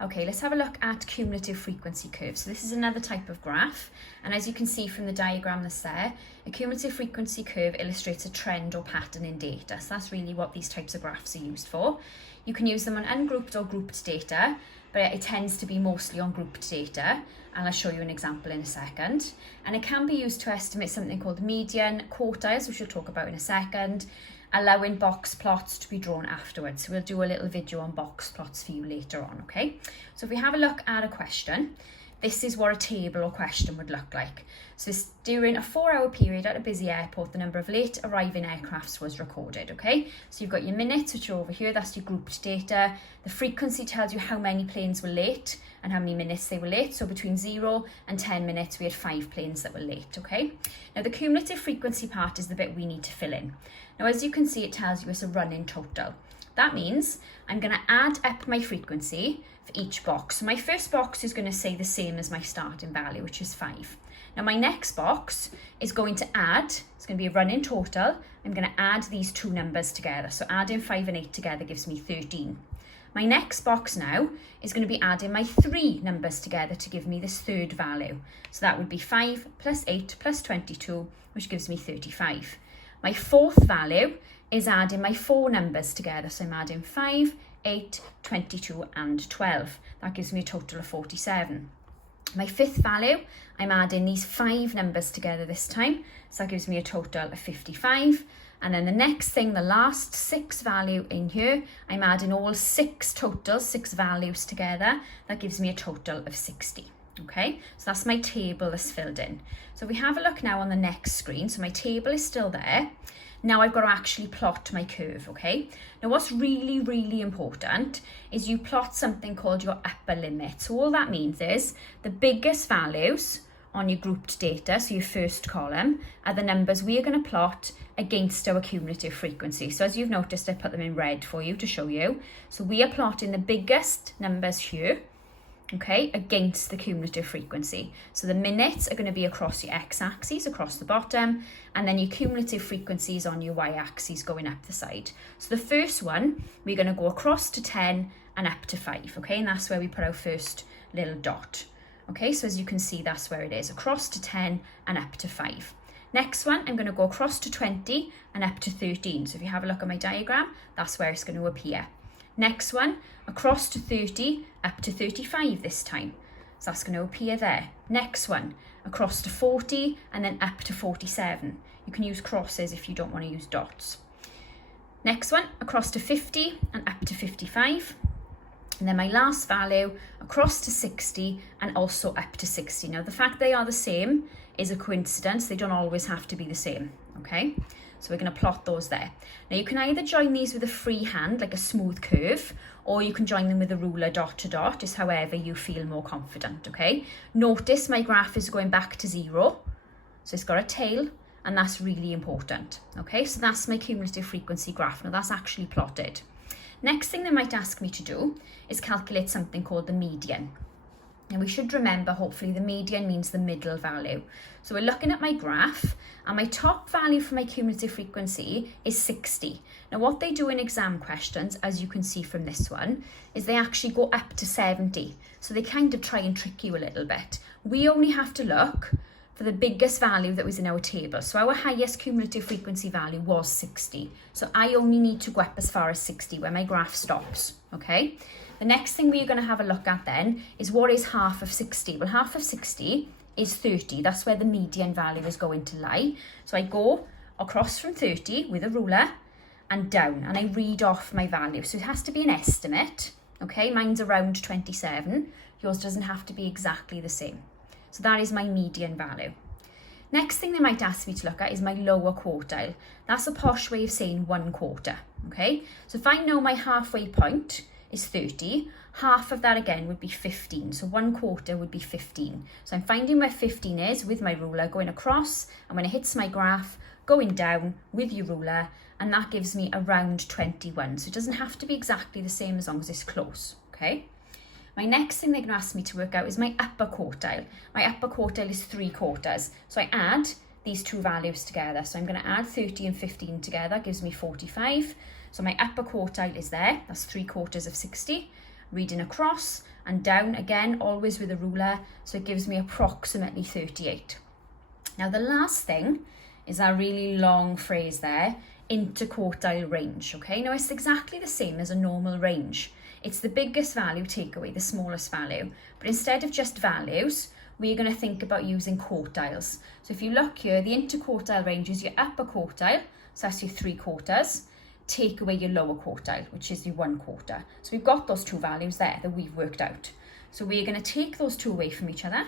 Okay, let's have a look at cumulative frequency curves. So this is another type of graph, and as you can see from the diagram that's there, a cumulative frequency curve illustrates a trend or pattern in data. So that's really what these types of graphs are used for. You can use them on ungrouped or grouped data, but it tends to be mostly on grouped data, and I'll show you an example in a second. And it can be used to estimate something called median, quartiles, which we'll talk about in a second, allowing box plots to be drawn afterwards. So we'll do a little video on box plots for you later on, okay? So if we have a look at a question, this is what a table or question would look like. So during a 4-hour period at a busy airport, the number of late arriving aircrafts was recorded, okay? So you've got your minutes, which are over here, that's your grouped data. The frequency tells you how many planes were late and how many minutes they were late. So between 0 and 10 minutes, we had 5 planes that were late, okay? Now the cumulative frequency part is the bit we need to fill in. Now, as you can see, it tells you it's a running total. That means I'm going to add up my frequency for each box. So my first box is going to say the same as my starting value, which is 5. Now my next box is going to add, it's going to be a running total. I'm going to add these two numbers together. So adding 5 and 8 together gives me 13. My next box now is going to be adding my 3 numbers together to give me this third value. So that would be 5 plus 8 plus 22, which gives me 35. My fourth value is adding my 4 numbers together. So I'm adding 5, 8, 22 and 12. That gives me a total of 47. My fifth value, I'm adding these 5 numbers together this time. So that gives me a total of 55. And then the next thing, the last 6 value in here, I'm adding all 6 values together. That gives me a total of 60. Okay, so that's my table that's filled in. So we have a look now on the next screen. So my table is still there. Now I've got to actually plot my curve, okay? Now what's really, really important is you plot something called your upper limit. So all that means is the biggest values on your grouped data, so your first column, are the numbers we are going to plot against our cumulative frequency. So as you've noticed, I put them in red for you to show you. So we are plotting the biggest numbers here, okay, against the cumulative frequency. So the minutes are going to be across your x-axis, across the bottom, and then your cumulative frequencies on your y-axis going up the side. So the first one, we're going to go across to 10 and up to 5, okay, and that's where we put our first little dot. Okay, so as you can see, that's where it is, across to 10 and up to 5. Next one, I'm going to go across to 20 and up to 13. So if you have a look at my diagram, that's where it's going to appear. Next one, across to 30, up to 35 this time. So that's going to appear there. Next one, across to 40 and then up to 47. You can use crosses if you don't want to use dots. Next one, across to 50 and up to 55. And then my last value, across to 60 and also up to 60. Now the fact they are the same is a coincidence. They don't always have to be the same, okay? So we're going to plot those there. Now you can either join these with a free hand, like a smooth curve, or you can join them with a ruler dot to dot, just however you feel more confident, okay? Notice my graph is going back to 0, so it's got a tail, and that's really important, okay? So that's my cumulative frequency graph. Now that's actually plotted. Next thing they might ask me to do is calculate something called the median. And we should remember, hopefully, the median means the middle value. So we're looking at my graph, and my top value for my cumulative frequency is 60. Now what they do in exam questions, as you can see from this one, is they actually go up to 70. So they kind of try and trick you a little bit. We only have to look for the biggest value that was in our table. So our highest cumulative frequency value was 60. So I only need to go up as far as 60 where my graph stops, okay? The next thing we're going to have a look at then is what is half of 60? Well, half of 60 is 30. That's where the median value is going to lie. So I go across from 30 with a ruler and down, and I read off my value. So it has to be an estimate, okay? Mine's around 27. Yours doesn't have to be exactly the same. So that is my median value. Next thing they might ask me to look at is my lower quartile. That's a posh way of saying 1/4, okay? So if I know my halfway point is 30, half of that again would be 15. So 1/4 would be 15. So I'm finding where 15 is with my ruler, going across, and when it hits my graph, going down with your ruler, and that gives me around 21. So it doesn't have to be exactly the same as long as it's close, okay? My next thing they're going to ask me to work out is my upper quartile. My upper quartile is 3/4. So I add these two values together. So I'm going to add 30 and 15 together, gives me 45. So my upper quartile is there, that's 3/4 of 60. reading across and down again, always with a ruler, so it gives me approximately 38. Now the last thing is our really long phrase there, interquartile range, okay? Now it's exactly the same as a normal range. It's the biggest value take away the smallest value, but instead of just values, we're going to think about using quartiles. So if you look here, the interquartile range is your upper quartile, so that's your 3/4, take away your lower quartile, which is your 1/4. So we've got those two values there that we've worked out. So we're going to take those two away from each other.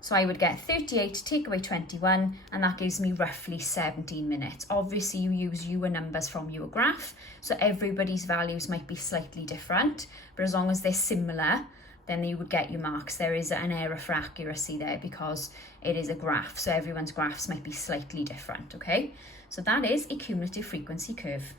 So I would get 38 take away 21, and that gives me roughly 17 minutes. Obviously you use your numbers from your graph, so everybody's values might be slightly different, but as long as they're similar, then you would get your marks. There is an error for accuracy there because it is a graph, so everyone's graphs might be slightly different, okay? So that is a cumulative frequency curve.